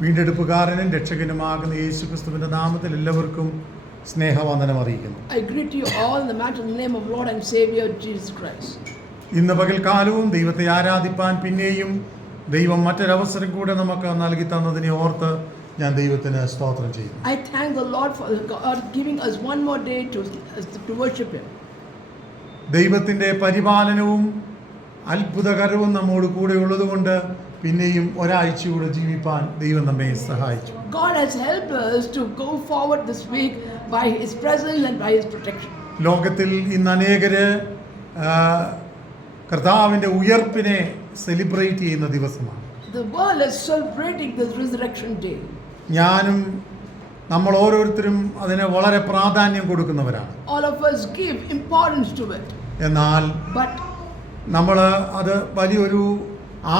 വീണ്ടെടുപ്പുകാരനും രക്ഷകനുമാകുന്ന യേശുക്രിസ്തുവിന്റെ നാമത്തിൽ എല്ലാവർക്കും സ്നേഹവന്ദനം അറിയിക്കുന്നു. I greet you all in the matchless name of Lord and Savior Jesus Christ. ഇന്ന് പകൽക്കാലവും ദൈവത്തെ ആരാധിപ്പാൻ പിന്നെയും ദൈവം മറ്റൊരവസരം കൂടെ നമുക്ക് നൽകി തന്നതിനെ ഓർത്ത് ഞാൻ ദൈവത്തിന് സ്തോത്രം ചെയ്യുന്നു. I thank the Lord for God giving us one more day to worship Him. ദൈവത്തിന്റെ പരിപാലനവും അത്ഭുതകരവും നമ്മോട് കൂടെ ഉള്ളതുകൊണ്ട് പിന്നെയും ഒരാഴ്ചയൂടെ ജീവിപ്പാൻ ദൈവം നമ്മെ സഹായിച്ചു. God has helped us to go forward this week by His presence and by His protection. ലോകത്തിൽ ഇന്ന് അനേകര് കർത്താവിന്റെ ഉയർപ്പിനെ സെലിബ്രേറ്റ് ചെയ്യുന്ന ദിവസമാണ്. The world is celebrating this resurrection day. ഞാനും നമ്മൾ ഓരോരുത്തരും അതിനെ വളരെ പ്രാധാന്യം കൊടുക്കുന്നവരാണ്. All of us give importance to it. എന്നാൽ But നമ്മൾ അത് വലിയൊരു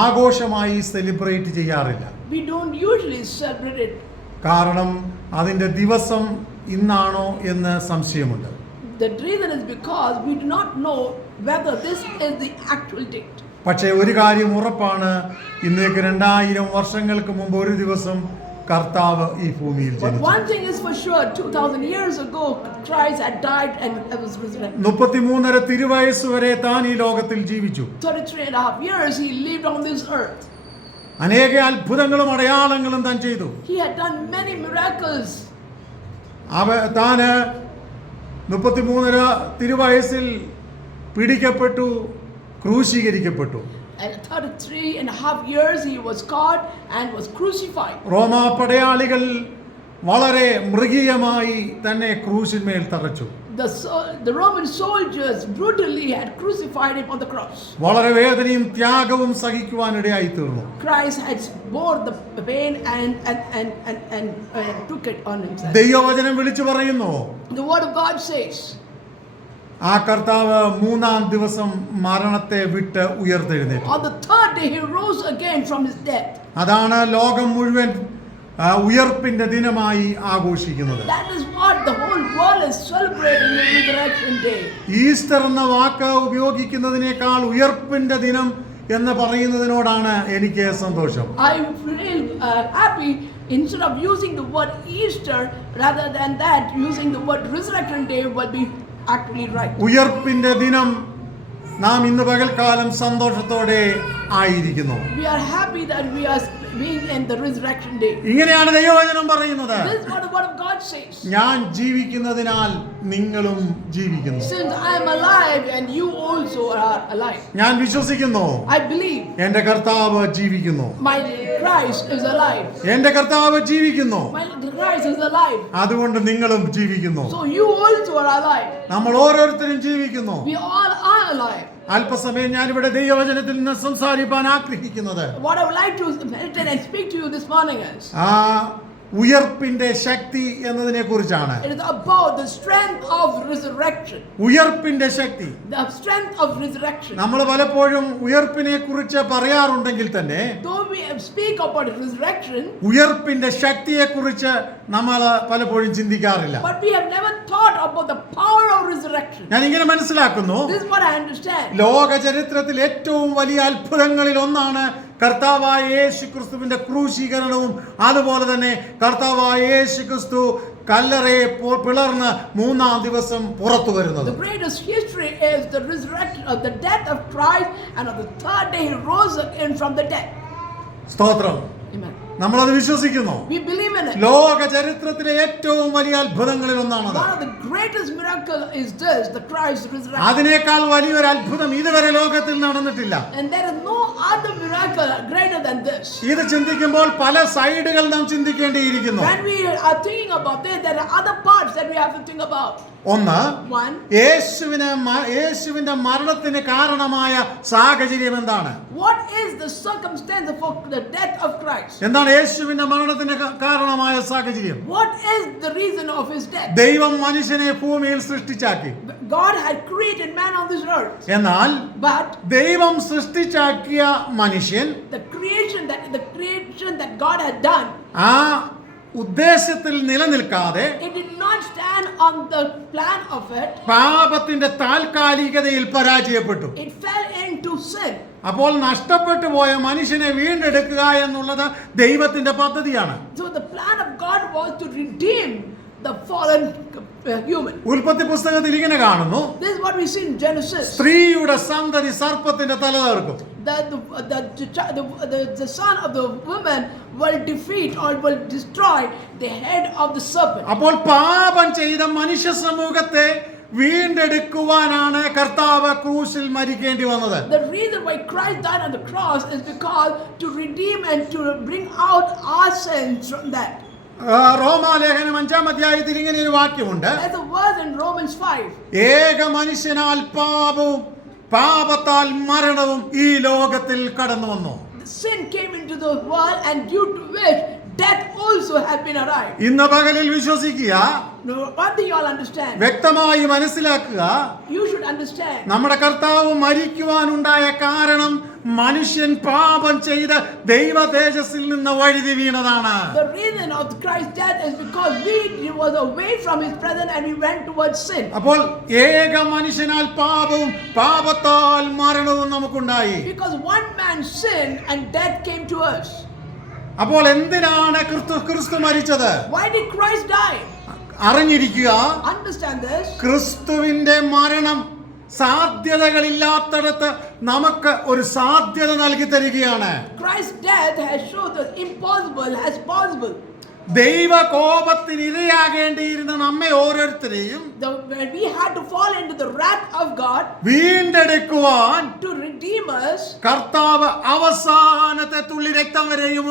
ആഘോഷമായി സെലിബ്രേറ്റ് ചെയ്യാറില്ല. we don't usually celebrate it. കാരണം അതിൻ്റെ ദിവസം ഇന്നാണോ എന്ന് സംശയമുണ്ട്. The reason is because we do not know whether this is the actual date. പക്ഷേ ഒരു കാര്യം ഉറപ്പാണ്, ഇന്നേക്ക് 2000 വർഷങ്ങൾക്ക് മുമ്പ് ഒരു ദിവസം കർത്താവ് ഈ ഭൂമിയിൽ But ജനിച്ചു. one thing is for sure, 2000 years ago Christ had died and was resurrected. 33.5 തിരുവയസ്സ് വരെ താൻ ഈ ലോകത്തിൽ ജീവിച്ചു. 33.5 years he lived on this earth. അനേക അത്ഭുതങ്ങളും അടയാളങ്ങളും താൻ ചെയ്തു. He had done many miracles. താന് 33.5 തിരുവയസ്സിൽ പിടിക്കപ്പെട്ടു, ക്രൂശീകരിക്കപ്പെട്ടു. At 33.5 years he was caught and was crucified. റോമാ പടയാളികൾ വളരെ മൃഗീയമായി തന്നെ ക്രൂശിന്മേൽ തറച്ചു. The Roman soldiers brutally had crucified him on the cross. വളരെ വേദനയും ത്യാഗവും സഹിക്കുവാനിടയായി തീർന്നു. Christ had bore the pain and took it on himself. ദൈവവചനം വിളിച്ചു പറയുന്നു, The word of God says, ആ കർത്താവ് 3-ാം ദിവസം മരണത്തെ വിട്ട് ഉയർത്തെഴുന്നേറ്റു. on the third day he rose again from his death. അതാണ് ലോകം മുഴുവൻ ഉയർപ്പിന്റെ ദിനമായി ആഘോഷിക്കുന്നത്. That is what the whole world is celebrating, the resurrection day. Easter എന്ന വാക്ക് ഉപയോഗിക്കുന്നതിനേക്കാൾ ഉയർപ്പിന്റെ ദിനം എന്ന് പറയുന്നതിനോടാണ് എനിക്ക് സന്തോഷം. I feel happy instead of using the word Easter, rather than that using the word resurrection day would be actually right. ഉയർപ്പിന്റെ ദിനം നാം ഇന്ന് പകൽക്കാലം സന്തോഷത്തോടെ ആയിരിക്കുന്നു. We are happy that we are being in the resurrection day. ഇങ്ങനെയാണ് ദൈവവചനം പറയുന്നത്. This is what the word of God says. ഞാൻ ജീവിക്കുന്നതിനാൽ നിങ്ങളും ജീവിക്കുന്നു. Since I am alive and you also are alive. ഞാൻ വിശ്വസിക്കുന്നു, I believe എന്റെ കർത്താവ് ജീവിക്കുന്നു. my Christ is alive. എന്റെ കർത്താവ് ജീവിക്കുന്നു. My Christ is alive. അതുകൊണ്ട് നിങ്ങളും ജീവിക്കുന്നു. So you also are alive. നമ്മൾ ഓരോരുത്തരും ജീവിക്കുന്നു. We all are alive. അല്പസമയം ഞാനിവിടെ ദൈവവചനത്തിൽ നിന്ന് സംസാരിക്കാൻ ആഗ്രഹിക്കുന്നത് What I would like to meditate and speak to you this morning is, ഉയർപ്പിന്റെ ശക്തി എന്നതിനെ കുറിച്ചാണ്. it is about the strength of resurrection. ഉയർപ്പിന്റെ Shakti, The strength of resurrection. നമ്മൾ പലപ്പോഴും ഉയർപ്പിനെ കുറിച്ച് പറയാറുണ്ടെങ്കിൽ തന്നെ Though we speak about resurrection, ഉയർപ്പിന്റെ ശക്തിയെ കുറിച്ച് നമ്മൾ പലപ്പോഴും ചിന്തിക്കാറില്ല. but we have never thought about the power of resurrection. ഞാൻ ഇങ്ങനെ മനസ്സിലാക്കുന്നു, This is what I understand. ലോക ചരിത്രത്തിൽ ഏറ്റവും വലിയ അത്ഭുതങ്ങളിൽ ഒന്നാണ് കർത്താവായ യേശുക്രിസ്തുവിന്റെ ക്രൂശീകരണവും അതുപോലെ തന്നെ കർത്താവായ യേശുക്രിസ്തു കല്ലറയെ പിളർന്ന് 3-ാം ദിവസം പുറത്തു വരുന്നത്. The greatest history is the resurrection of the death of Christ, and on the third day he rose again from the dead. സ്തോത്രം. Amen. നമ്മളത് വിശ്വസിക്കുന്നു. We believe in it. ലോക ചരിത്രത്തിലെ ഏറ്റവും വലിയ അത്ഭുതങ്ങളിൽ ഒന്നാണത്. One of the greatest miracle is this, the Christ resurrection. അതിനേക്കാൾ വലിയൊരു അത്ഭുതം ഇതുവരെ ലോകത്തിൽ നടന്നിട്ടില്ല. And there is no other miracle greater than this. ഇത് ചിന്തിക്കുമ്പോൾ പല സൈഡുകൾ നാം ചിന്തിക്കേണ്ടിയിരിക്കുന്നു. When we are thinking about this, there are other parts that we have to think about. ഒന്ന്, One, യേശുവിന്റെ മരണത്തിന് കാരണമായ സാഹചര്യം എന്താണ്? what is the circumstance for the death of Christ? എന്താണ് യേശുവിന്റെ മരണത്തിന് കാരണമായ സാഹചര്യം? What is the reason of his death? ദൈവം മനുഷ്യനെ ഭൂമിയിൽ സൃഷ്ടിച്ചാക്കി. God had created man on this earth. എന്നാൽ But ദൈവം സൃഷ്ടിച്ചാക്കിയ മനുഷ്യൻ the creation that God had done, ആ ഉദ്ദേശത്തിൽ നിലനിൽക്കാതെ it did not stand on the plan of it. പാപത്തിന്റെ താൽക്കാലികതയിൽ പരാജയപ്പെട്ടു. It fell into sin. അപ്പോൾ നഷ്ടപ്പെട്ടു പോയ മനുഷ്യനെ വീണ്ടെടുക്കുക എന്നുള്ളത് ദൈവത്തിന്റെ പദ്ധതിയാണ്. So the plan of God was to redeem the fallen human. ഉൽപ്പത്തി പുസ്തകത്തിൽ ഇങ്ങനെ കാണുന്നു, This is what we see in Genesis. സ്ത്രീയുടെ സന്തതി സർപ്പത്തിന്റെ തല തകർക്കും. The son of the woman will defeat or will destroy the head of the serpent. അപ്പോൾ പാപം ചെയ്ത മനുഷ്യ സമൂഹത്തെ വീണ്ടെടുക്കുവാനാണ് കർത്താവ് ക്രൂശിൽ മരിക്കേണ്ടി വന്നത്. The reason why Christ died on the cross is because to redeem and to bring out our sins from that. റോമാലേഖനം 5-ാം അധ്യായത്തിൽ ഇങ്ങനെ ഒരു വാക്യമുണ്ട്, There's a verse in Romans 5. ഏക മനുഷ്യനാൽ പാപവും പാപത്താൽ മരണവും ഈ ലോകത്തിൽ കടന്നു വന്നു. Sin came into the world and due to which death also has been arrived. ഇന്ന് പകലിൽ വിശ്വസിക്കുക, One thing you all understand, വ്യക്തമായി മനസ്സിലാക്കുക, you should understand. നമ്മുടെ കർത്താവ് മരിക്കുവാനുണ്ടായ കാരണം മനുഷ്യൻ പാപം ചെയ്ത് ദൈവ തേജസ്സിൽ നിന്ന് വഴുതി വീണതാണ്. The reason of Christ's death is because he was away from his presence and we went towards sin. അപ്പോൾ ഏക മനുഷ്യനാൽ പാപവും പാപത്താൽ മരണവും നമുക്കുണ്ടായി. Because one man sinned and death came to us. അപ്പോൾ എന്തിനാണ് ക്രിസ്തു മരിച്ചത്? Why did Christ die? അറിഞ്ഞിരിക്കുക, Understand this. ക്രിസ്തുവിന്റെ മരണം സാധ്യതകളില്ലാത്തടത്ത് നമുക്ക് ഒരു സാധ്യത നൽകി തരികയാണ്. Christ's death has shown us impossible as possible. ദൈവ കോപത്തിന് ഇരയാകേണ്ടിയിരുന്ന നമ്മെ ഓരോരുത്തരെയും When we had to fall into the wrath of God വീണ്ടെടുക്കുവാൻ to redeem us, കർത്താവ് അവസാനത്തെ തുള്ളി രക്തം വരെയും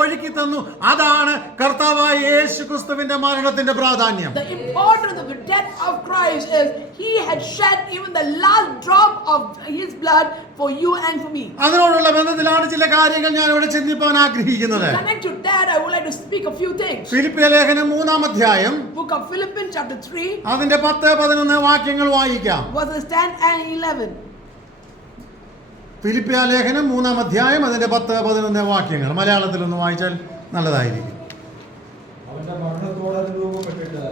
ഒഴുക്കി തന്നു. അതാണ് കർത്താവായ യേശു ക്രിസ്തുവിന്റെ മരണത്തിന്റെ പ്രാധാന്യം. the importance of the death of Christ is he had shed even the last drop of his blood for you and for me. അതിനോടുള്ള ബന്ധത്തിലാണ് ചില കാര്യങ്ങൾ ഞാൻ ഇവിടെ ചിന്തിപ്പാൻ ആഗ്രഹിക്കുന്നത്. Connect to that, I would like to speak a few things. ഫിലിപ്പിയ ലേഖനം 3-ാം അധ്യായം Book of Philippians chapter 3 അതിന്റെ 10-11 വാക്യങ്ങൾ വായിക്കാം. verses 10 and 11. ഫിലിപ്പിയ ലേഖനം 3-ാം അധ്യായം അതിന്റെ 10-11 വാക്യങ്ങൾ മലയാളത്തിൽ ഒന്ന് വായിച്ചാൽ നല്ലതായിരിക്കും. അവന്റെ മരണത്തോട് അനുരൂപപ്പെട്ടിട്ട്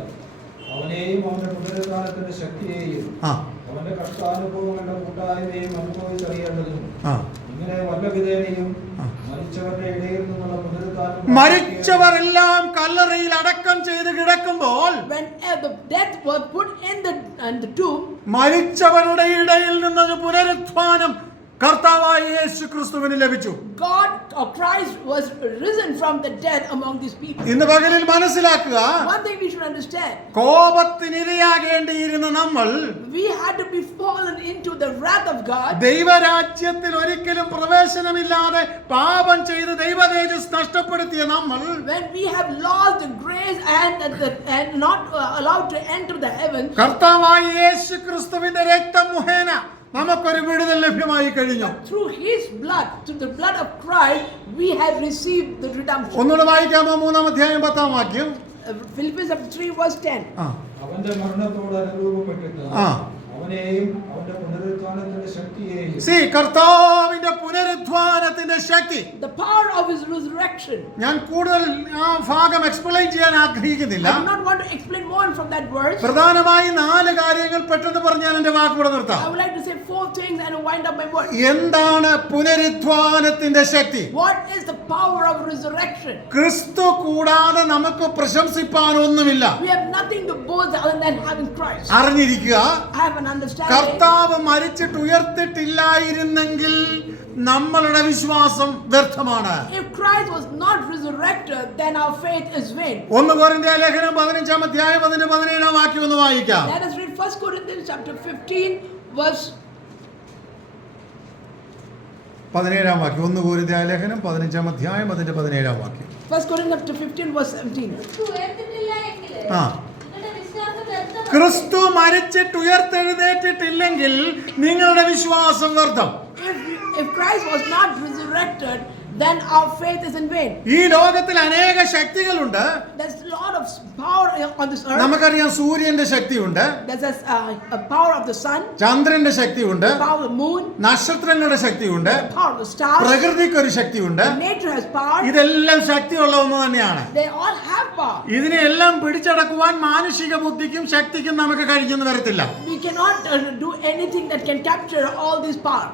അവനെയും അവന്റെ പുനരുത്ഥാനത്തിന്റെ ശക്തിയെയും അവന്റെ കഷ്ടാനുഭവങ്ങളുടെ കൂട്ടായ്മയും അനുഭവിച്ചറിയേണ്ടതും ഇങ്ങനെ വല്ല വിധേനയും മരിച്ചവരുടെ ഇടയിൽ നിന്നുള്ള പുനരുത്ഥാനം മരിച്ചവരെല്ലാം കല്ലറയിൽ അടക്കം ചെയ്ത് കിടക്കുമ്പോൾ When the death was put in the tomb, മരിച്ചവരുടെ ഇടയിൽ നിന്നൊരു പുനരുത്ഥാനം കർത്താവായ യേശു ക്രിസ്തുവിന് ലഭിച്ചു. God or Christ was risen from the dead among these people. ഇന്ന് പകലിൽ മനസ്സിലാക്കുക, One thing we should understand, കോപത്തിനിരയാകേണ്ടിയിരുന്ന നമ്മൾ we had to be fallen into the wrath of God. ദൈവരാജ്യത്തിൽ ഒരിക്കലും പ്രവേശനമില്ലാതെ പാപം ചെയ്ത് ദൈവതേജസ് നഷ്ടപ്പെടുത്തിയ നമ്മൾ When we have lost the grace and not allowed to enter the heavens, കർത്താവായ യേശു ക്രിസ്തുവിന്റെ രക്തം മുഖേന നമുക്കൊരു വിടുതൽ ലഭ്യമായി കഴിഞ്ഞു. through his blood, through the blood of Christ, we have received the redemption. ഒന്നുകൂടെ വായിക്കാമോ? 3-ാം അധ്യായം 10-ാം വാക്യം. Philippians chapter 3 verse 10. അവന്റെ മരണത്തോട് അനുരൂപപ്പെട്ടിട്ട് അവനെയും അവന്റെ പുനരുത്ഥാനത്തിന്റെ ശക്തിയെയും കർത്താവിന്റെ പുനരുത്ഥാനത്തിന്റെ ശക്തി, the power of his resurrection. ഞാൻ കൂടുതൽ ആ ഭാഗം എക്സ്പ്ലെയിൻ ചെയ്യാൻ ആഗ്രഹിക്കുന്നില്ല. I do not want to explain more from that verse. പ്രധാനമായി 4 കാര്യങ്ങൾ പെട്ടെന്ന് പറഞ്ഞാൽ എന്റെ വാക്കുകൂടെ നിർത്താം. I would like to say 4 things and wind up my words. എന്താണ് പുനരുത്ഥാനത്തിന്റെ ശക്തി? What is the power of resurrection? ക്രിസ്തു കൂടാതെ നമുക്ക് പ്രശംസിപ്പാൻ ഒന്നുമില്ല. We have nothing to boast other than having Christ. അറിഞ്ഞിരിക്കുക, I have an understanding. കർത്താവ് മരിച്ചിട്ട് ഉയർത്തിട്ടില്ലായിരുന്നെങ്കിൽ നമ്മളുടെ വിശ്വാസം വ്യർത്ഥമാണ്. If Christ was not resurrected, then our faith is vain. 1 കൊരിന്ത്യ ലേഖനം 15-ാം അധ്യായം 17-ാം വാക്യം ഒന്ന് വായിക്കാം. Let us read 1 Corinthians chapter 15 verse 17-ാം വാക്യം. 1 കൊരിന്ത്യ ലേഖനം 15-ാം അധ്യായം 17-ാം വാക്യം. 1 Corinthians chapter 15 verse 17. ക്രിസ്തു മരിച്ചിട്ട് ഉയർത്തെഴുന്നേറ്റിട്ടില്ലെങ്കിൽ നിങ്ങളുടെ വിശ്വാസം വ്യർത്ഥം. If Christ was not resurrected, then our faith is in vain. ഈ ലോകത്തിൽ അനേക ശക്തികളുണ്ട്. There's a lot of power on this earth. നമുക്കറിയാം സൂര്യന്റെ ശക്തിയുണ്ട്, There's a power of the sun, ചന്ദ്രന്റെ ശക്തിയുണ്ട്, the power of the moon, നക്ഷത്രങ്ങളുടെ ശക്തിയുണ്ട്, the power of the stars. പ്രകൃതിക്ക് ഒരു ശക്തിയുണ്ട്. Nature has power. ഇതെല്ലാം ശക്തിയുള്ള ഒന്ന് തന്നെയാണ്. They all have power. ഇതിനെല്ലാം പിടിച്ചടക്കുവാൻ മാനുഷിക ബുദ്ധിക്കും ശക്തിക്കും നമുക്ക് കഴിഞ്ഞെന്ന് വരത്തില്ല. We cannot do anything that can capture all this power.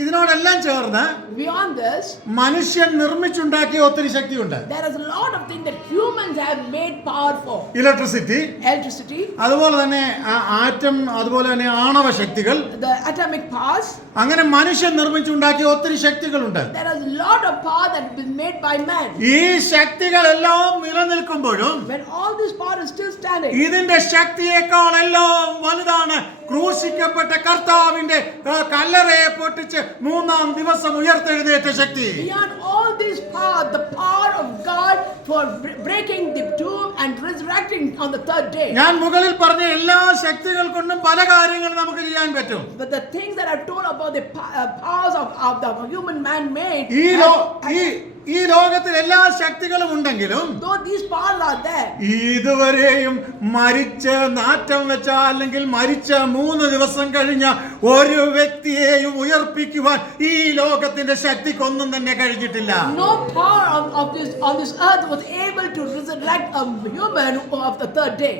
ഇതിനോടെല്ലാം ചേർന്ന് Beyond this, മനുഷ്യൻ നിർമ്മിച്ചുണ്ടാക്കിയ ഒത്തിരി ശക്തിയുണ്ട്. there is a lot of things that humans have made powerful. Electricity, Electricity, അതുപോലെ തന്നെ ആറ്റം, അതുപോലെ തന്നെ ആണവ ശക്തികൾ, the atomic powers. അങ്ങനെ മനുഷ്യൻ നിർമ്മിച്ചുണ്ടാക്കിയ ഒത്തിരി ശക്തികളുണ്ട്. There is a lot of power that has been made by man. ഈ ശക്തികളെല്ലാം നിലനിൽക്കുമ്പോഴും When all this power is still standing, ഇതിന്റെ ശക്തിയേക്കാൾ എല്ലാം വലുതാണ് ക്രൂശിക്കപ്പെട്ട കർത്താവിന്റെ കല്ലറയെ പൊട്ടിച്ച് മൂന്നാം ദിവസം ഉയർത്തെഴുന്നേറ്റ ശക്തി. beyond all this power, the power of God for breaking the tomb and resurrecting on the third day. ഞാൻ മുകളിൽ പറഞ്ഞ എല്ലാ ശക്തികൾ കൊണ്ടും പല കാര്യങ്ങളും നമുക്ക് ചെയ്യാൻ പറ്റും. But the things that are told about the powers of the human man made, ഈ ലോകത്തിൽ എല്ലാ ശക്തികളും ഉണ്ടെങ്കിലും though these powers are there, ഇതുവരെയും മരിച്ച് നാറ്റം വെച്ച അല്ലെങ്കിൽ മരിച്ച 3 ദിവസം കഴിഞ്ഞ ഒരു വ്യക്തിയെയും ഉയർപ്പിക്കുവാൻ ഈ ലോകത്തിന്റെ ശക്തിക്കൊന്നും തന്നെ കഴിഞ്ഞിട്ടില്ല. no power on this earth was able to resurrect a human of the third day.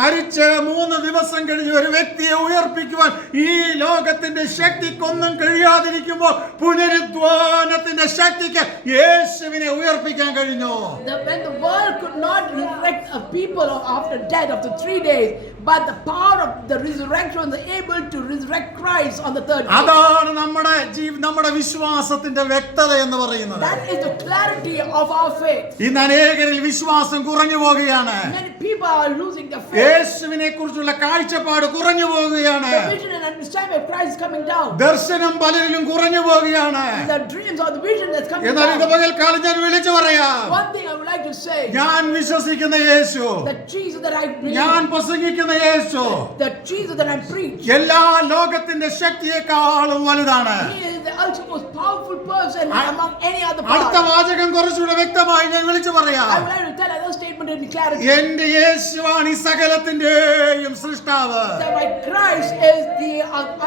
മരിച്ച 3 ദിവസം കഴിഞ്ഞ ഒരു വ്യക്തിയെ ഉയർപ്പിക്കുവാൻ ഈ ലോകത്തിന്റെ ശക്തിക്കൊന്നും കഴിയാതിരിക്കുമ്പോൾ പുനരുദ്ധാനത്തിന്റെ ശക്തിക്ക് യേശുവിനെ ഉയർപ്പിക്കാൻ കഴിഞ്ഞു. When the world could not resurrect a people after death after 3 days, but the power of the resurrection was able to resurrect Christ on the third day. അതാണ് നമ്മുടെ വിശ്വാസത്തിന്റെ വ്യക്തത എന്ന് പറയുന്നത്. That is the clarity of our faith. ഇന്ന് അനേകരിൽ വിശ്വാസം കുറഞ്ഞു പോകുകയാണ്. Many people are losing their faith. യേശുവിനെ കുറിച്ചുള്ള കാഴ്ചപ്പാട് കുറഞ്ഞു പോകുകയാണ്. The vision and understanding of Christ is coming down. ദർശനം പലരിലും കുറഞ്ഞു പോകുകയാണ്. The dreams or the vision that's coming എന്നാൽ ഇത് down. പകൽക്കാലം ഞാൻ വിളിച്ചു പറയാം, One thing I would like to say, ഞാൻ വിശ്വസിക്കുന്ന യേശു, the Jesus that I ഞാൻ believe, പ്രസംഗിക്കുന്ന യേശു the Jesus that I preach, എല്ലാ ലോകത്തിന്റെ ശക്തിയെക്കാളും വലുതാണ്. He is the ultimate most powerful person among any other അടുത്ത power. വാചകം കുറച്ചുകൂടെ വ്യക്തമായി ഞാൻ വിളിച്ചു പറയാം. I would like to tell another statement in clarity. എന്റെ യേശുവാണ് ഈ സകലത്തിന്റെയും സൃഷ്ടാവ്. That my Christ is the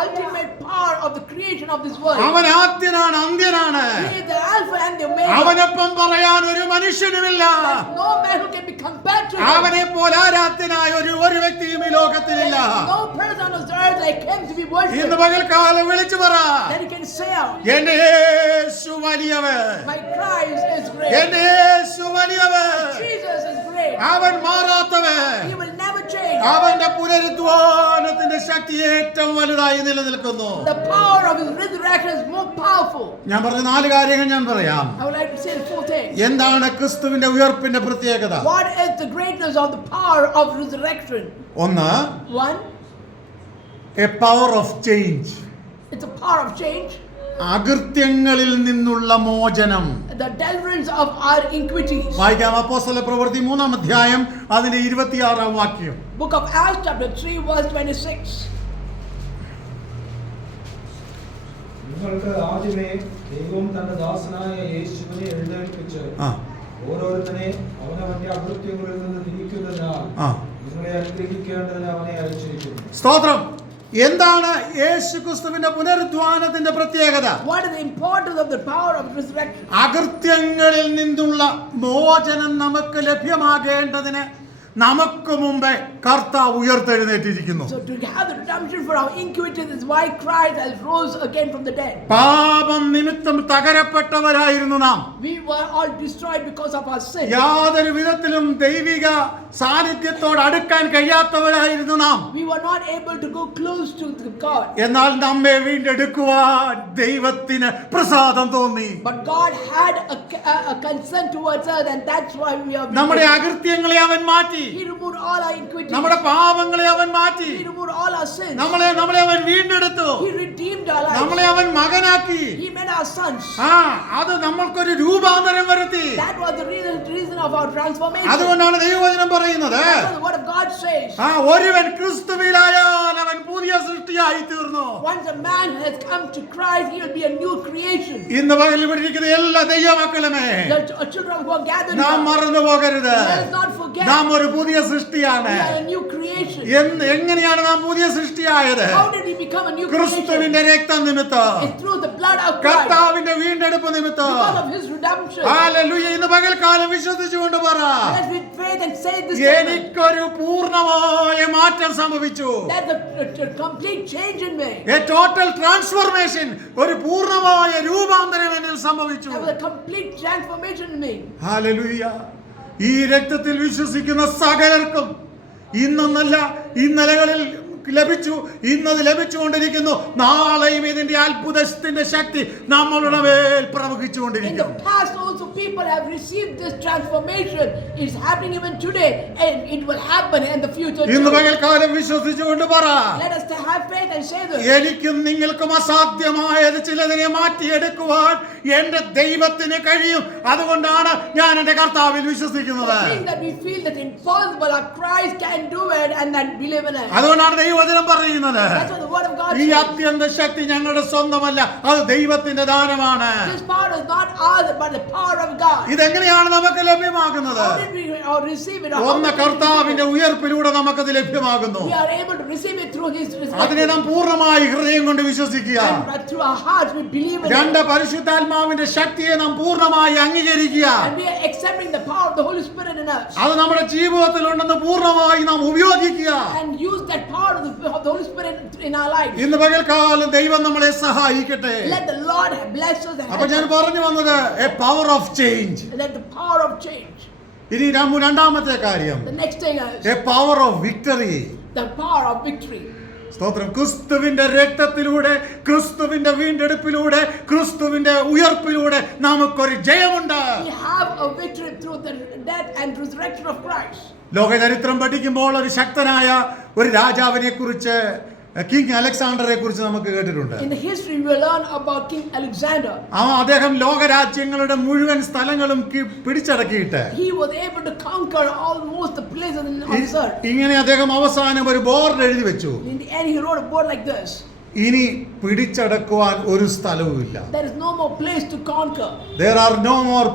ultimate power of the creation of this world. അവൻ ആദ്യനാണ്, അന്ത്യനാണ്. He is the Alpha and the Omega. അവനൊപ്പം പറയാൻ ഒരു മനുഷ്യനുമില്ല. There's no man who can be compared to him. അവനെ പോലെ ആരാധ്യനായ ഒരു വ്യക്തിയും ഈ ലോകത്തിലില്ല. No person on this earth that came to be worshipped. ഇന്ന് പകൽക്കാലം വിളിച്ചു പറ, That he can say out, എന്റെ യേശു വലിയവൻ, my Christ is great. എന്റെ യേശു വലിയവൻ, Jesus is great. അവൻ മാറാത്തവൻ. He will never change. അവന്റെ പുനരുദ്ധാനത്തിന്റെ ശക്തി ഏറ്റവും വലുതായി നിലനിൽക്കുന്നു. The power of his resurrection is more powerful. ഞാൻ പറഞ്ഞ 4 കാര്യങ്ങൾ ഞാൻ പറയാം. I would like to say the 4 things. എന്താണ് ക്രിസ്തുവിന്റെ ഉയർപ്പിന്റെ പ്രത്യേകത? What is the greatness of the power of resurrection? ഒന്ന്, 1, A power of change, it's a power of change. അകൃത്യങ്ങളിൽ നിന്നുള്ള മോചനം. The deliverance of our iniquities. വായിക്കാം അപ്പോസ്തല പ്രവൃത്തി 3-ാം അധ്യായം അതിന്റെ 26-ാം വാക്യം. Book of Acts chapter 3 verse 26. നിങ്ങൾക്ക് ആദ്യമേ ദൈവം തന്റെ ദാസനായ യേശുവിനെ എഴുന്നേൽപ്പിച്ച് ഓരോരുത്തനെ അവനവന്റെ അകൃത്യങ്ങളിൽ നിന്ന് തിരിക്കുന്നതിനാൽ നിങ്ങളെ അനുഗ്രഹിക്കേണ്ടതിന് അവനെ അയച്ചിരിക്കുന്നു. സ്തോത്രം. എന്താണ് യേശുക്രിസ്തുവിന്റെ പുനരുദ്ധാനത്തിന്റെ പ്രത്യേകത? What is the importance of the power of resurrection? അകൃത്യങ്ങളിൽ നിന്നുള്ള മോചനം നമുക്ക് ലഭ്യമാകേണ്ടതിന് നമുക്ക് മുമ്പേ കർത്താവ് ഉയർത്തെഴുന്നേറ്റിരിക്കുന്നു. So to have the redemption for our iniquities is why Christ has rose again from the dead. പാപം നിമിത്തം തകരപ്പെട്ടവരായിരുന്നു നാം. We were all destroyed because of our sin. യാതൊരു വിധത്തിലും ദൈവിക സാന്നിധ്യത്തോട് അടുക്കാൻ കഴിയാത്തവരായിരുന്നു നാം. We were not able to go close to God. എന്നാൽ നമ്മെ വീണ്ടെടുക്കുവാൻ ദൈവത്തിന് പ്രസാദം തോന്നി. But God had a concern towards us, and that's why we are. നമ്മുടെ അകൃത്യങ്ങളെ അവൻ മാറ്റി. He removed all our iniquities. നമ്മുടെ പാപങ്ങളെ അവൻ മാറ്റി. He removed all our sins. നമ്മളെ അവൻ വീണ്ടെടുത്തു. He redeemed our lives. നമ്മളെ അവൻ മകനാക്കി. He made our sons. അത് നമ്മൾക്കൊരു രൂപാന്തരം വരുത്തി. That was the reason of our transformation. അതുകൊണ്ടാണ് ദൈവവചനം പറയുന്നത്. That's what the word of God says. ഒരുവൻ ക്രിസ്തുവിലായാൽ അവൻ പുതിയ സൃഷ്ടിയായി തീർന്നു. Once a man has come to Christ, he will be a new creation. ഇന്ന് പകൽ ഇവിടെ ഇരിക്കുന്ന എല്ലാ ദൈവമക്കളുമേ, The children who are gathered നാം here, മറന്നു പോകരുത്. let us not forget, നാം ഒരു പുതിയ സൃഷ്ടിയാണ്. we are a new creation. എങ്ങനെയാണ് നാം പുതിയ സൃഷ്ടിയായത്? How did we become a new creation? ക്രിസ്തുവിന്റെ രക്തം നിമിത്തം, It's through the blood of Christ, കർത്താവിന്റെ വീണ്ടെടുപ്പ് നിമിത്തം. because of his redemption. Hallelujah. ഇന്ന് പകൽക്കാലം വിശ്വസിച്ചുകൊണ്ട് പറ, Let us with faith and say this, എനിക്കൊരു പൂർണ്ണമായ മാറ്റം സംഭവിച്ചു. that's a complete change in me. A total transformation, ഒരു പൂർണ്ണമായ രൂപാന്തരം എന്നിൽ സംഭവിച്ചു. There was a complete transformation in me. Hallelujah. ഈ രക്തത്തിൽ വിശ്വസിക്കുന്ന സകലർക്കും ഇന്നല്ല ഇന്നലകളിൽ ലഭിച്ചു, ഇന്നത് ലഭിച്ചുകൊണ്ടിരിക്കുന്നു. നാളെയും ഇതിന്റെ അത്ഭുതത്തിന്റെ ശക്തി നമ്മളുടെ മേൽ പ്രവഹിച്ചുകൊണ്ടിരിക്കും. In the past also people have received this transformation. It's happening even today and it will happen in the future ഇന്ന് too. പകൽക്കാലം വിശ്വസിച്ചുകൊണ്ട് പറ, Let us have faith and say this. എനിക്കും നിങ്ങൾക്കും അസാധ്യമായത് ചിലതിനെ മാറ്റിയെടുക്കുവാൻ എന്റെ ദൈവത്തിന് കഴിയും. അതുകൊണ്ടാണ് ഞാൻ എന്റെ കർത്താവിൽ വിശ്വസിക്കുന്നത്. The thing that we feel that impossible, our Christ can do it and then believe in it. അതുകൊണ്ടാണ് ദൈവവചനം പറയുന്നത്, That's what the word of God ഈ says. അത്യന്ത ശക്തി ഞങ്ങളുടെ സ്വന്തമല്ല, അത് ദൈവത്തിന്റെ ദാനമാണ്. This power is not ours but the power of God. ഇതെങ്ങനെയാണ് നമുക്ക് ലഭ്യമാകുന്നത്? How did we receive it? ഒന്ന് കർത്താവിന്റെ ഉയർപ്പിലൂടെ നമുക്കത് ലഭ്യമാകുന്നു. We are able to receive it through his അതിനെ നാം പൂർണ്ണമായി ഹൃദയം കൊണ്ട് വിശ്വസിക്കുക. and through our hearts we believe in രണ്ട് it. പരിശുദ്ധാത്മാവിന്റെ ശക്തിയെ നാം പൂർണ്ണമായി അംഗീകരിക്കുക. And we are accepting the power of the Holy Spirit in us. അത് നമ്മുടെ ജീവിതത്തിൽ ഉണ്ടെന്ന് പൂർണ്ണമായി നാം ഉപയോഗിക്കുക. And use that power of the Holy Spirit in our lives. ഇന്ന് പകൽക്കാലം ദൈവം നമ്മളെ സഹായിക്കട്ടെ. Let the Lord bless us and അപ്പൊ ഞാൻ help us. പറഞ്ഞു വന്നത് A power of change. Let the power of change. ഇനി രണ്ടാമത്തെ കാര്യം, The next thing is A power of victory. the power of victory. സ്തോത്രം. ക്രിസ്തുവിന്റെ രക്തത്തിലൂടെ, ക്രിസ്തുവിന്റെ വീണ്ടെടുപ്പിലൂടെ, ക്രിസ്തുവിന്റെ ഉയർപ്പിലൂടെ നമുക്കൊരു ജയമുണ്ട്. We have a victory through the death and resurrection of Christ. ലോകചരിത്രം പഠിക്കുമ്പോൾ ഒരു ശക്തനായ ഒരു രാജാവിനെ കുറിച്ച്, കിങ് അലക്സാണ്ടറെ കുറിച്ച് നമുക്ക് കേട്ടിട്ടുണ്ട്. In the history we learn about King Alexander. അദ്ദേഹം ലോകരാജ്യങ്ങളുടെ മുഴുവൻ സ്ഥലങ്ങളും പിടിച്ചടക്കിയിട്ട് He was able to conquer almost the places on this earth. ഇങ്ങനെ അദ്ദേഹം അവസാനം ഒരു ബോർഡ് എഴുതി വെച്ചു, In the end he wrote a board like this. ഇനി പിടിച്ചടക്കുവാൻ ഒരു സ്ഥലവുമില്ല. There is no more place to conquer. There are no more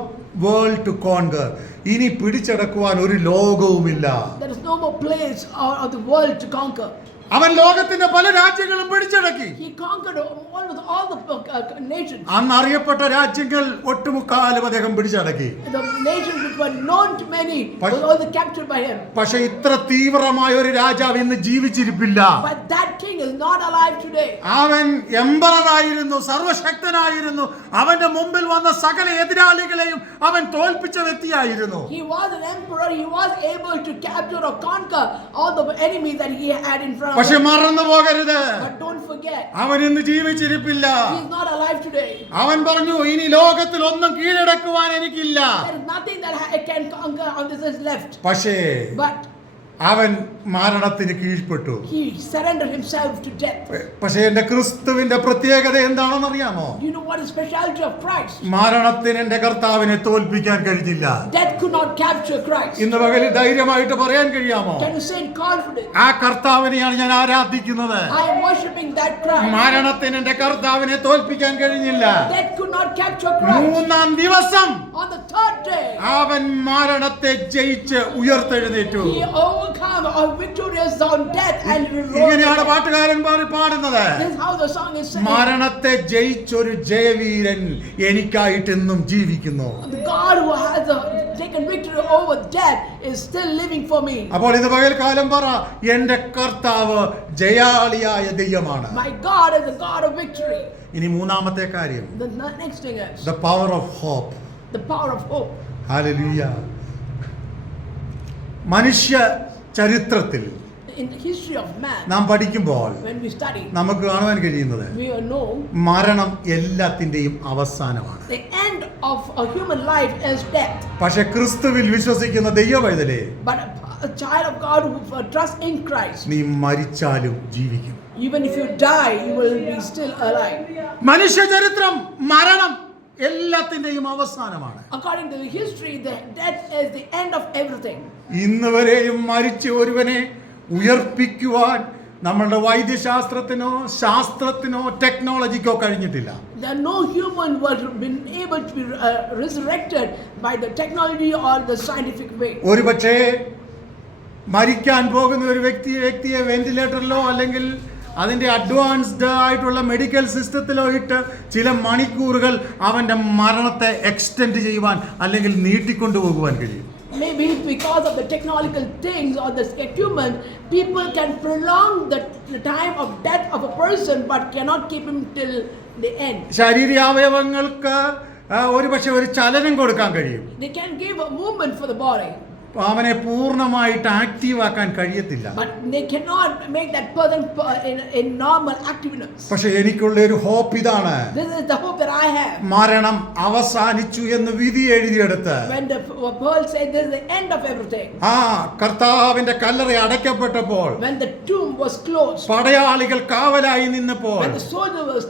world to conquer. ഇനി പിടിച്ചടക്കുവാൻ ഒരു ലോകവുമില്ല. There is no more place of the world to conquer. അവൻ ലോകത്തിന്റെ പല രാജ്യങ്ങളും പിടിച്ചടക്കി. He conquered almost all the nations. അന്ന് അറിയപ്പെട്ട രാജ്യങ്ങൾ ഒട്ടുമുക്കാലും അദ്ദേഹം പിടിച്ചടക്കി. The nations which were known to many were also captured by him. പക്ഷെ ഇത്ര തീവ്രമായ ഒരു രാജാവ് ഇന്ന് ജീവിച്ചിരിപ്പില്ല. But that king is not alive today. അവൻ എംപററായിരുന്നു, സർവശക്തനായിരുന്നു. അവന്റെ മുമ്പിൽ വന്ന സകല എതിരാളികളെയും അവൻ തോൽപ്പിച്ച വ്യക്തിയായിരുന്നു. He was an emperor. He was able to capture or conquer all the enemies that he had in front of പക്ഷെ him. മറന്നു പോകരുത്, But don't forget, അവൻ ഇന്ന് ജീവിച്ചിരിപ്പില്ല. he is not alive today. അവൻ പറഞ്ഞു, ഇനി ലോകത്തിൽ ഒന്നും കീഴടക്കുവാൻ എനിക്കില്ല. There is nothing that I can conquer on this earth left. പക്ഷേ But അവൻ മരണത്തിന് കീഴ്പ്പെട്ടു. he surrendered himself to death. പക്ഷേ എന്റെ ക്രിസ്തുവിന്റെ പ്രത്യേകത എന്താണെന്ന് അറിയാമോ? Do you know what is the specialty of Christ? മരണത്തിന് എന്റെ കർത്താവിനെ തോൽപ്പിക്കാൻ കഴിഞ്ഞില്ല. Death could not capture Christ. ഇന്ന് പകലിൽ ധൈര്യമായിട്ട് പറയാൻ കഴിയാമോ? Can you say in confidence? ആ കർത്താവിനെയാണ് ഞാൻ ആരാധിക്കുന്നത്. I am worshiping that Christ. മരണത്തിന് എന്റെ കർത്താവിനെ തോൽപ്പിക്കാൻ കഴിഞ്ഞില്ല. Death could not capture Christ. മൂന്നാം ദിവസം On the third day, അവൻ മരണത്തെ ജയിച്ച് ഉയർത്തെഴുന്നേറ്റു. he overcome or victorious on death and ഇങ്ങനെയാണ് rose. പാട്ടുകാരൻ പാടുന്നത്. This is how the song is saying. മരണത്തെ ജയിച്ചൊരു ജയവീരൻ എനിക്കായിട്ട് എന്നും ജീവിക്കുന്നു. The God who has taken victory over death is still living for me. അപ്പോൾ ഇത് പകൽക്കാലം പറ, എന്റെ കർത്താവ് ജയാളിയായ ദൈവമാണ്. My God is the God of victory. ഇനി മൂന്നാമത്തെ കാര്യം, The next thing is the power of hope. the power of hope. Hallelujah. മനുഷ്യ ചരിത്രത്തിൽ In the history of man, നാം പഠിക്കുമ്പോൾ when we study, നമുക്ക് കാണുവാൻ കഴിയുന്നത് we know മരണം എല്ലാത്തിന്റെയും അവസാനമാണ്. the end of a human life is death. പക്ഷെ ക്രിസ്തുവിൽ വിശ്വസിക്കുന്ന ദൈവവൈതലേ, But a child of God who trusts in Christ. നീ മരിച്ചാലും ജീവിക്കും. Even if you die, you will be still alive. മനുഷ്യ ചരിത്രം മരണം എല്ലാത്തിന്റെയും അവസാനമാണ്. According to the history, the death is the end of everything. ഇന്ന് വരെയും മരിച്ച ഒരുവനെ ഉയർപ്പിക്കുവാൻ നമ്മളുടെ വൈദ്യശാസ്ത്രത്തിനോ ശാസ്ത്രത്തിനോ ടെക്നോളജിക്കോ കഴിഞ്ഞിട്ടില്ല. There are no human who have been able to be resurrected by the technology or the scientific way. ഒരുപക്ഷേ മരിക്കാൻ പോകുന്ന ഒരു വ്യക്തിയെ വെന്റിലേറ്ററിലോ അല്ലെങ്കിൽ അതിൻ്റെ അഡ്വാൻസ്ഡ് ആയിട്ടുള്ള മെഡിക്കൽ സിസ്റ്റത്തിലോ ഇട്ട് ചില മണിക്കൂറുകൾ അവൻ്റെ മരണത്തെ എക്സ്റ്റെൻഡ് ചെയ്യുവാൻ അല്ലെങ്കിൽ നീട്ടിക്കൊണ്ടുപോകുവാൻ കഴിയും. Maybe because of the technological things or the equipment, people can prolong the time of death of a person but cannot keep him till the end. ശരീരാവയവങ്ങൾക്ക് ഒരുപക്ഷെ ഒരു ചലനം കൊടുക്കാൻ കഴിയും. They can give a movement for the body. അവനെ പൂർണ്ണമായിട്ട് active ആക്കാൻ കഴിയത്തില്ല. But they cannot make that person in normal activeness. പക്ഷെ എനിക്കുള്ള ഒരു ഹോപ്പ് ഇതാണ്. This is the hope that I have. മരണം അവസാനിച്ചു എന്ന് വിധി എഴുതിയെടുത്ത് When the Paul said this is the end of everything. കർത്താവിന്റെ കല്ലറ അടയ്ക്കപ്പെട്ടപ്പോൾ, When the tomb was closed, പടയാളികൾ കാവലായി നിന്നപ്പോൾ, when the soldier was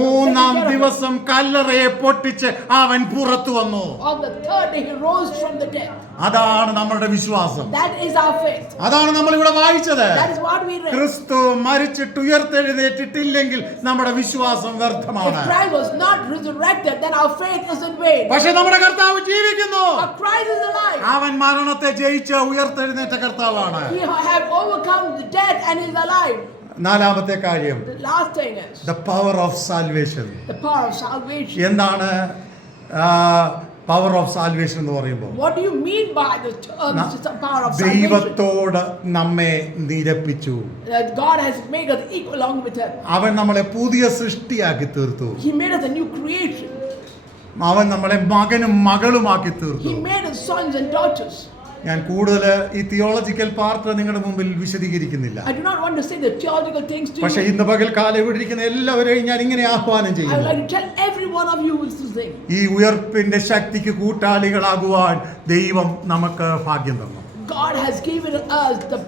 മൂന്നാം ദിവസം കല്ലറയെ പൊട്ടിച്ച് അവൻ പുറത്തു വന്നു. on the third day he rose from the dead. അതാണ് നമ്മുടെ വിശ്വാസം. That is our faith. അതാണ് നമ്മൾ ഇവിടെ വായിച്ചത്. That is what we read. ക്രിസ്തു മരിച്ചിട്ട് ഉയർത്തെഴുന്നേറ്റിട്ടില്ലെങ്കിൽ നമ്മുടെ വിശ്വാസം വ്യർത്ഥമാണ്. If Christ was not resurrected, then our faith is in vain. പക്ഷേ നമ്മുടെ കർത്താവ് ജീവിക്കുന്നു. But Christ is alive. അവൻ മരണത്തെ ജയിച്ച് ഉയർത്തെഴുന്നേറ്റ കർത്താവാണ്. He have overcome the death and is alive. നാലാമത്തെ കാര്യം, The last thing is the power of salvation. the power of salvation. എന്താണ് പവർ ഓഫ് സാൽവേഷൻ എന്ന് പറയുമ്പോൾ? What do you mean by the power of salvation? ദൈവത്തോട് നമ്മെ നിരപ്പിച്ചു. That God has made us equal along with Him. അവൻ നമ്മളെ പുതിയ സൃഷ്ടിയാക്കി തീർത്തു. He made us a new creation. അവൻ നമ്മളെ മകനും മകളുമാക്കി തീർത്തു. He made us sons and daughters. ഞാൻ കൂടുതൽ ഈ തിയോളജിക്കൽ പാർട്ട് നിങ്ങളുടെ മുമ്പിൽ വിശദീകരിക്കുന്നില്ല. I do not want to say the theological things to പക്ഷേ you. ഇന്ന് പകൽക്കാലം ഇവിടെ ഇരിക്കുന്ന എല്ലാവരെയും ഞാൻ ഇങ്ങനെ ആഹ്വാനം I would ചെയ്യുന്നു. like to tell every one of you this thing. ഈ ഉയർപ്പിന്റെ ശക്തിക്ക് കൂട്ടാളികളാകുവാൻ ദൈവം നമുക്ക് ഭാഗ്യം തന്നു. God has given us the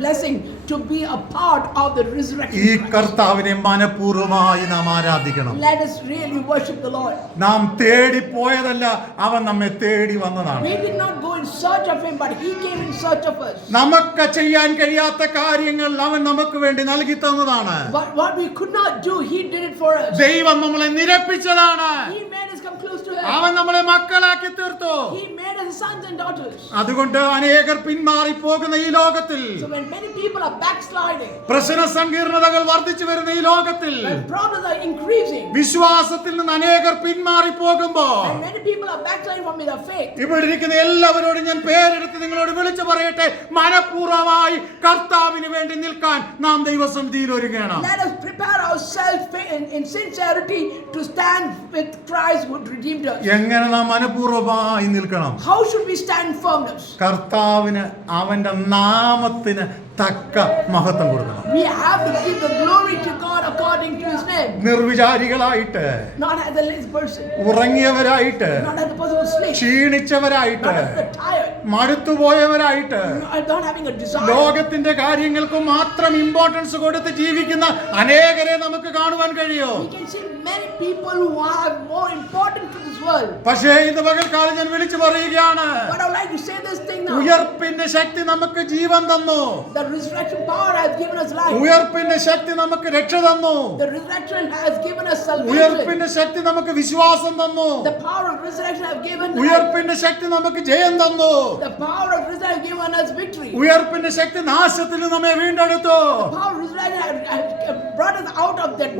blessing to be a part of the resurrection. ഈ കർത്താവിനെ മനഃപൂർവ്വമായി നാം ആരാധിക്കണം. Let us really worship the Lord. നാം തേടി പോയതല്ല, അവൻ നമ്മെ തേടി വന്നതാണ്. We did not go in search of Him, but He came in search of us. നമുക്ക് ചെയ്യാൻ കഴിയാത്ത കാര്യങ്ങൾ അവൻ നമുക്ക് വേണ്ടി നൽകി തന്നതാണ്. But what we could not do, He did it for us. ദൈവം നമ്മളെ നിരപ്പിച്ചതാണ്. He made us come close to Him. അവൻ നമ്മളെ മക്കളാക്കി തീർത്തു. He made us sons and daughters. അതുകൊണ്ട് അനേകർ പിന്മാറി പോകുന്ന ഈ ലോകത്തിൽ, So when many people are backsliding, പ്രശ്ന സങ്കീർണതകൾ വർദ്ധിച്ചു വരുന്ന ഈ ലോകത്തിൽ, when problems are increasing, വിശ്വാസത്തിൽ നിന്ന് അനേകർ പിന്മാറി പോകുമ്പോൾ, and many people are backsliding from their faith, ഇവിടെ ഇരിക്കുന്ന എല്ലാവരോടും ഞാൻ പേരെടുത്ത് നിങ്ങളോട് വിളിച്ചു പറയട്ടെ, മനഃപൂർവ്വമായി കർത്താവിന് വേണ്ടി നിൽക്കാൻ നാം ദൈവസന്നിധിയിൽ ഒരുങ്ങണം. let us prepare ourselves in sincerity to stand with Christ who redeemed us. എങ്ങനെ നാം മനഃപൂർവ്വമായി നിൽക്കണം? How should we stand in firmness? കർത്താവിന് അവന്റെ നാമത്തിന് തക്ക മഹത്വം കൊടുക്കണം. We have to give the glory to God according to His name. നിർവിചാരികളായിട്ട്, Not as a lazy person, ഉറങ്ങിയവരായിട്ട്, not as the person who sleeps, ക്ഷീണിച്ചവരായിട്ട്, not as the tired, മടുത്തുപോയവരായിട്ട്, not having a desire. ലോകത്തിന്റെ കാര്യങ്ങൾക്ക് മാത്രം importance കൊടുത്ത് ജീവിക്കുന്ന അനേകരെ നമുക്ക് കാണുവാൻ കഴിയും. We can see many people who are more important to this world. പക്ഷേ ഇന്ന് പകൽക്കാലം ഞാൻ വിളിച്ചു പറയുകയാണ്, But I would like to say this thing now. ഉയർപ്പിന്റെ ശക്തി നമുക്ക് ജീവൻ തന്നു. The resurrection power has given us life. ഉയർപ്പിന്റെ ശക്തി നമുക്ക് രക്ഷ തന്നു. The resurrection has given us salvation. ഉയർപ്പിന്റെ ശക്തി നമുക്ക് വിശ്വാസം തന്നു. The power of resurrection has given us. ഉയർപ്പിന്റെ ശക്തി നമുക്ക് ജയം തന്നു. The power of resurrection has given us victory. ഉയർപ്പിന്റെ ശക്തി നാശത്തിൽ നിന്ന് നമ്മെ വീണ്ടെടുത്തു. The power of resurrection has brought us out of that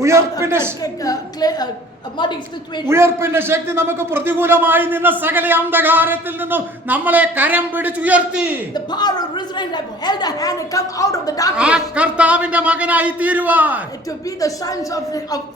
muddy situation. ഉയർപ്പിന്റെ ശക്തി നമുക്ക് പ്രതികൂലമായി നിന്ന സകല അന്ധകാരത്തിൽ നിന്നും നമ്മളെ കരം പിടിച്ചുയർത്തി. The power of resurrection has held a hand and come out of the ആ darkness. കർത്താവിന്റെ മകനായി തീരുവാൻ, To be the sons of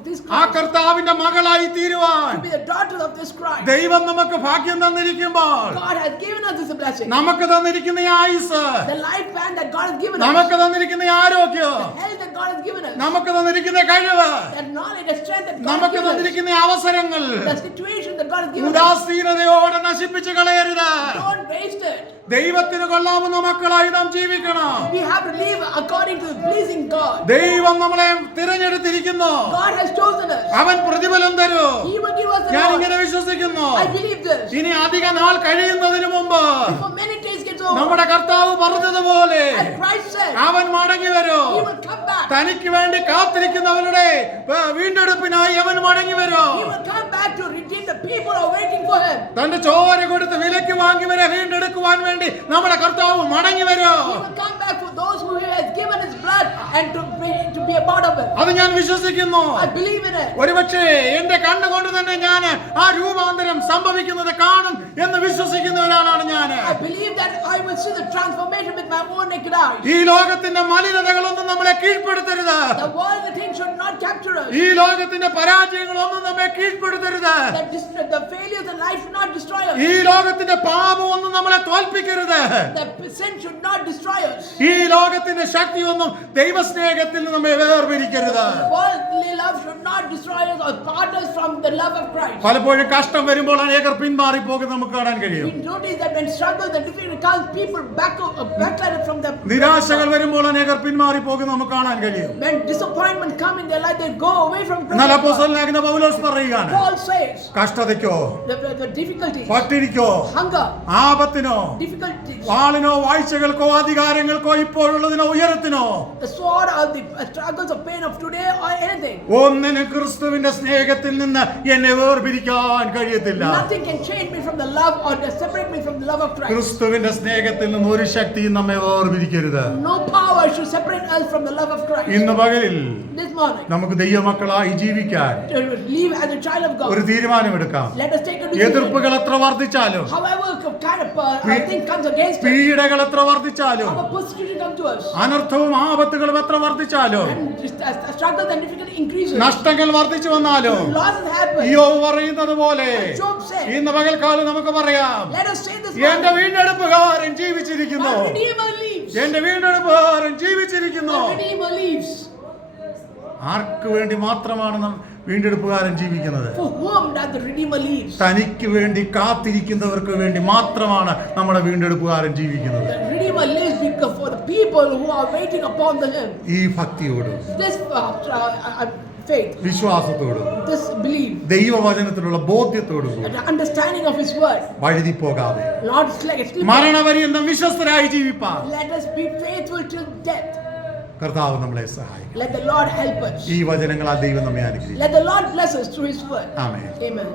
this ആ Christ. കർത്താവിന്റെ മകളായി തീരുവാൻ To be the daughters of this Christ. ദൈവം നമുക്ക് ഭാഗ്യം തന്നിരിക്കുമ്പോൾ, God has given us this blessing. നമുക്ക് തന്നിരിക്കുന്ന ഈ ആയുസ്, The lifespan that God has given us. നമുക്ക് തന്നിരിക്കുന്ന ഈ ആരോഗ്യം, The health that God has given us. നമുക്ക് തന്നിരിക്കുന്ന കഴിവ്, The knowledge, the strength that God has നമുക്ക് given us. തന്നിരിക്കുന്ന ഈ അവസരങ്ങൾ, The situation that God God has given us. ഉദാസീനതയോടെ നശിപ്പിച്ചു കളയരുത്. Don't waste it. ദൈവത്തിന് കൊള്ളാവുന്ന മക്കളായി നാം ജീവിക്കണം. We have to live according to the pleasing God. ദൈവം നമ്മളെ തിരഞ്ഞെടുത്തിരിക്കുന്നു. God has chosen us. അവൻ പ്രതിഫലം തരും. He will give us the ഞാൻ Lord. ഇങ്ങനെ വിശ്വസിക്കുന്നു. I believe this. ഇനി അധിക നാൾ കഴിയുന്നതിന് മുമ്പ് Before many days gets over, നമ്മുടെ കർത്താവ് പറഞ്ഞതുപോലെ as Christ said, അവൻ മടങ്ങി വരും. He will come back. തനിക്ക് വേണ്ടി കാത്തിരിക്കുന്നവരുടെ വീണ്ടെടുപ്പിനായി അവൻ മടങ്ങി വരും. He will come back to redeem the people who are waiting for Him. തന്റെ ചോര കൊടുത്ത് വിലയ്ക്ക് വാങ്ങിയവരെ വീണ്ടെടുക്കുവാൻ വേണ്ടി നമ്മുടെ കർത്താവ് മടങ്ങി വരും. He will come back for those who He has given His blood and to be a part of it. അത് ഞാൻ വിശ്വസിക്കുന്നു. I believe in it. ഒരുപക്ഷേ എന്റെ കണ്ണുകൊണ്ട് തന്നെ ഞാൻ ആ രൂപാന്തരം സംഭവിക്കുന്നത് കാണും എന്ന് വിശ്വസിക്കുന്ന ഒരാളാണ് ഞാൻ. I believe that I will see the transformation with my own naked eyes. ഈ ലോകത്തിന്റെ മലിനതകളൊന്നും നമ്മളെ കീഴ്പ്പെടുത്തരുത്. The worldly things should not capture us. ഈ ലോകത്തിന്റെ പരാജയങ്ങളൊന്നും നമ്മെ കീഴ്പ്പെടുത്തരുത്. The failures in life should not destroy us. ഈ ലോകത്തിന്റെ പാപമൊന്നും നമ്മളെ തോൽപ്പിക്കരുത്. The sin should not destroy us. ഈ ലോകത്തിന്റെ ശക്തിയൊന്നും ദൈവസ്നേഹത്തിൽ നിന്ന് നമ്മെ വേർപിരിക്കരുത്. Worldly love should not destroy us or part us from the love of Christ. പലപ്പോഴും കഷ്ടം വരുമ്പോൾ അനേകർ പിന്മാറി പോകുന്നത് നമുക്ക് കാണാൻ കഴിയും. We notice that when struggles and difficulties come, people backslide from the. നിരാശകൾ വരുമ്പോൾ അനേകർ പിന്മാറി പോകുന്നത് നമുക്ക് കാണാൻ കഴിയും. When disappointment come in their life, they go away from Christ. എന്നാൽ അപ്പോസ്തലനാകുന്ന പൗലോസ് പറയുകയാണ്, Paul says കഷ്ടതയ്ക്കോ the difficulties, പട്ടിണിക്കോ hunger, ആപത്തിനോ difficulties, വാളിനോ വാഴ്ചകൾക്കോ അധികാരങ്ങൾക്കോ ഇപ്പോഴുള്ളതിനോ ഉയരത്തിനോ the sword or the struggles of pain of today or anything. ഒന്നിനും ക്രിസ്തുവിന്റെ സ്നേഹത്തിൽ നിന്ന് എന്നെ വേർപിരിക്കാൻ കഴിയത്തില്ല. Nothing can change me from the love or separate me from the love of Christ. ക്രിസ്തുവിന്റെ സ്നേഹത്തിൽ നിന്ന് ഒരു ശക്തിയും നമ്മെ വേർപിരിക്കരുത്. No power should separate us from the love of Christ. ഇന്ന് പകലിൽ This morning, നമുക്ക് ദൈവമക്കളായി ജീവിക്കാൻ to live as a child of God. ഒരു തീരുമാനമെടുക്കാം. Let us take a decision. എതിർപ്പുകൾ എത്ര വർദ്ധിച്ചാലും, However kind of thing comes against us, പീഡകൾ എത്ര വർദ്ധിച്ചാലും, our persecution comes to us, അനർത്ഥവും ആപത്തുകളും എത്ര വർദ്ധിച്ചാലും, and struggles and difficulty increases, നഷ്ടങ്ങൾ വർദ്ധിച്ചു വന്നാലും, losses happen. യോബ് പറയുന്നത് പോലെ Job said, ഇന്ന് പകൽക്കാലം നമുക്ക് പറയാം, let us say this എന്റെ morning, വീണ്ടെടുപ്പുകാരൻ ജീവിച്ചിരിക്കുന്നു. our Redeemer lives. എന്റെ വീണ്ടെടുപ്പുകാരൻ ജീവിച്ചിരിക്കുന്നു. Our Redeemer lives. ആർക്ക് വേണ്ടി മാത്രമാണ് വീണ്ടെടുപ്പുകാരൻ ജീവിക്കുന്നത്? For whom does the Redeemer lives? തനിക്ക് വേണ്ടി കാത്തിരിക്കുന്നവർക്ക് വേണ്ടി മാത്രമാണ് നമ്മുടെ വീണ്ടെടുപ്പുകാരൻ ജീവിക്കുന്നത്. The Redeemer lives because for the people who are waiting upon Him. ഈ ഭക്തിയോടും This faith, വിശ്വാസത്തോടും this belief, ദൈവവചനത്തിലുള്ള ബോധ്യത്തോടും and the understanding of His word. വഴുതി പോകാതെ Lord, it's like a sleep. മരണപര്യന്തം വിശ്വസ്തരായി ജീവിപ്പാൻ Let us be faithful till death. കർത്താവ് നമ്മളെ സഹായിക്കും. Let the Lord help us. ഈ വചനങ്ങളാൽ ദൈവം നമ്മെ അനുഗ്രഹിക്കും. Let the Lord bless us through His word. Amen. Amen.